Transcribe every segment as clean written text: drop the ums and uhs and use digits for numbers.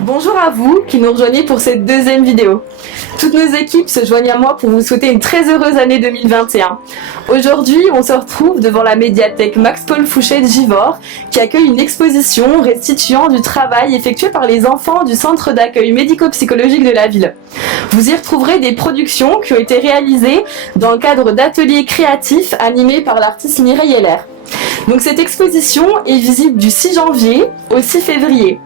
Bonjour à vous qui nous rejoignez pour cette deuxième vidéo. Toutes nos équipes se joignent à moi pour vous souhaiter une très heureuse année 2021. Aujourd'hui, on se retrouve devant la médiathèque Max-Paul Fouché de Givors qui accueille une exposition restituant du travail effectué par les enfants du centre d'accueil médico-psychologique de la ville. Vous y retrouverez des productions qui ont été réalisées dans le cadre d'ateliers créatifs animés par l'artiste Mireille Heller. Donc cette exposition est visible du 6 janvier au 6 février.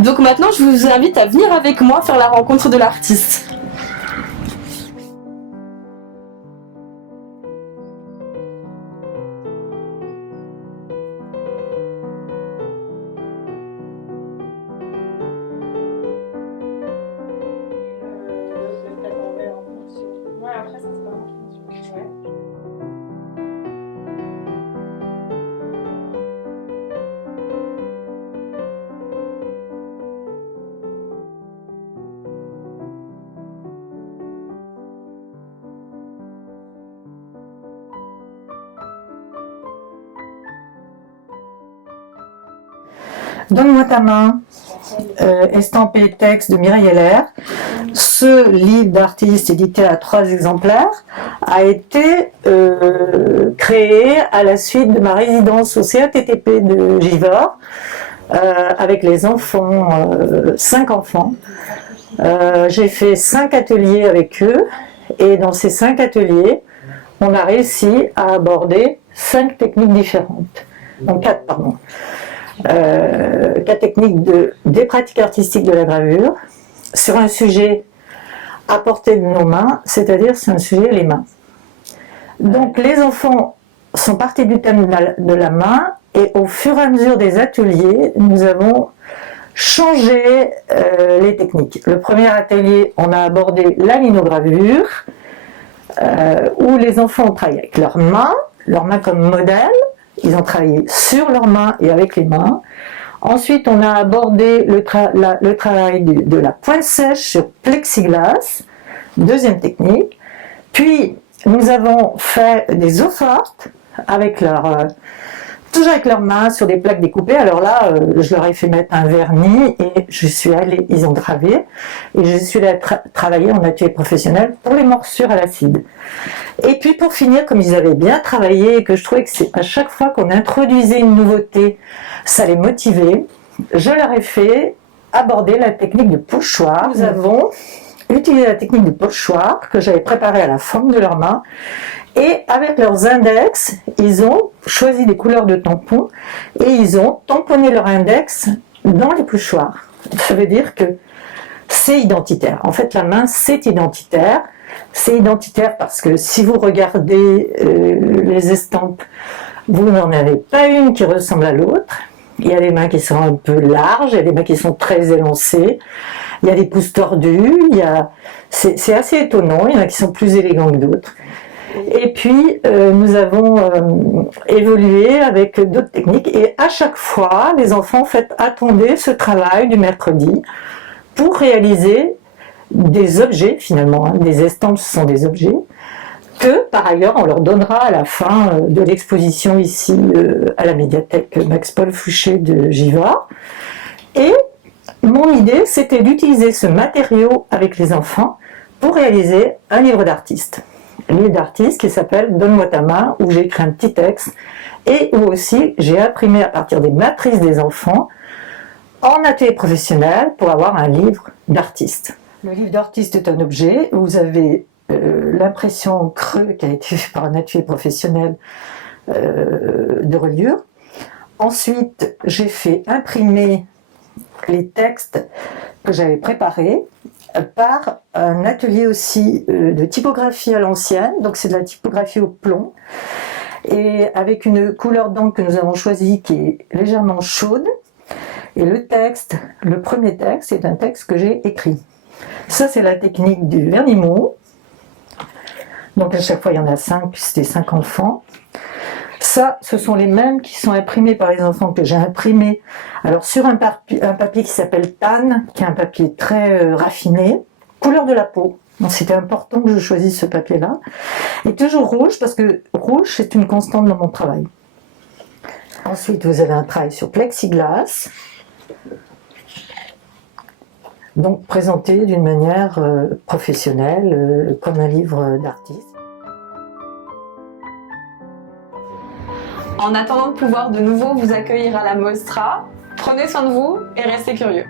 Donc maintenant, je vous invite à venir avec moi faire la rencontre de l'artiste. Donne-moi ta main, estampé texte de Mireille Heller. Ce livre d'artiste édité à 3 exemplaires a été créé à la suite de ma résidence au CATTP de Givors avec les enfants, 5 enfants. J'ai fait 5 ateliers avec eux et dans ces 5 ateliers, on a réussi à aborder 5 techniques différentes. Donc 4, pardon. 4 techniques des pratiques artistiques de la gravure sur un sujet à portée de nos mains, c'est-à-dire sur un sujet les mains. Donc les enfants sont partis du thème de la main et au fur et à mesure des ateliers, nous avons changé les techniques. Le premier atelier, on a abordé la linogravure où les enfants ont travaillé avec leurs mains comme modèle. Ils ont travaillé sur leurs mains et avec les mains. Ensuite, on a abordé le travail de la pointe sèche sur plexiglas, deuxième technique. Puis, nous avons fait des eaux fortes toujours avec leurs mains sur des plaques découpées. Alors là, je leur ai fait mettre un vernis et ils ont gravé. Et je suis allée travailler en atelier professionnel pour les morsures à l'acide. Et puis pour finir, comme ils avaient bien travaillé et que je trouvais que à chaque fois qu'on introduisait une nouveauté, ça les motivait, je leur ai fait aborder la technique de pochoir. Nous avons utilisé la technique de pochoir que j'avais préparée à la forme de leurs mains. Et avec leurs index, ils ont choisi des couleurs de tampons et ils ont tamponné leur index dans les pochoirs. Ça veut dire que c'est identitaire. En fait, la main, c'est identitaire. C'est identitaire parce que si vous regardez les estampes, vous n'en avez pas une qui ressemble à l'autre. Il y a des mains qui sont un peu larges, il y a des mains qui sont très élancées, il y a des pouces tordus, c'est assez étonnant, il y en a qui sont plus élégants que d'autres. Et puis, nous avons évolué avec d'autres techniques et à chaque fois, les enfants en fait, attendaient ce travail du mercredi pour réaliser des objets finalement. Des estampes, ce sont des objets que par ailleurs on leur donnera à la fin de l'exposition ici à la médiathèque Max-Paul Fouché de Givors. Et mon idée, c'était d'utiliser ce matériau avec les enfants pour réaliser un livre d'artiste. Un livre d'artiste qui s'appelle Donne-moi ta main, où j'ai écrit un petit texte et où aussi j'ai imprimé à partir des matrices des enfants en atelier professionnel pour avoir un livre d'artiste. Le livre d'artiste est un objet, vous avez l'impression creux qui a été fait par un atelier professionnel de reliure. Ensuite, j'ai fait imprimer les textes que j'avais préparés par un atelier aussi de typographie à l'ancienne, donc c'est de la typographie au plomb, et avec une couleur d'encre que nous avons choisie qui est légèrement chaude, et le premier texte, c'est un texte que j'ai écrit. Ça, c'est la technique du vernis-mot. Donc à chaque fois, il y en a 5, puis c'était 5 enfants. Ça, ce sont les mêmes qui sont imprimés par les enfants que j'ai imprimés. Alors sur un papier qui s'appelle Tan, qui est un papier très raffiné, couleur de la peau. Donc c'était important que je choisisse ce papier-là. Et toujours rouge, parce que rouge, c'est une constante dans mon travail. Ensuite, vous avez un travail sur plexiglas. Donc présenté d'une manière professionnelle, comme un livre d'artiste. En attendant de pouvoir de nouveau vous accueillir à la Mostra, prenez soin de vous et restez curieux.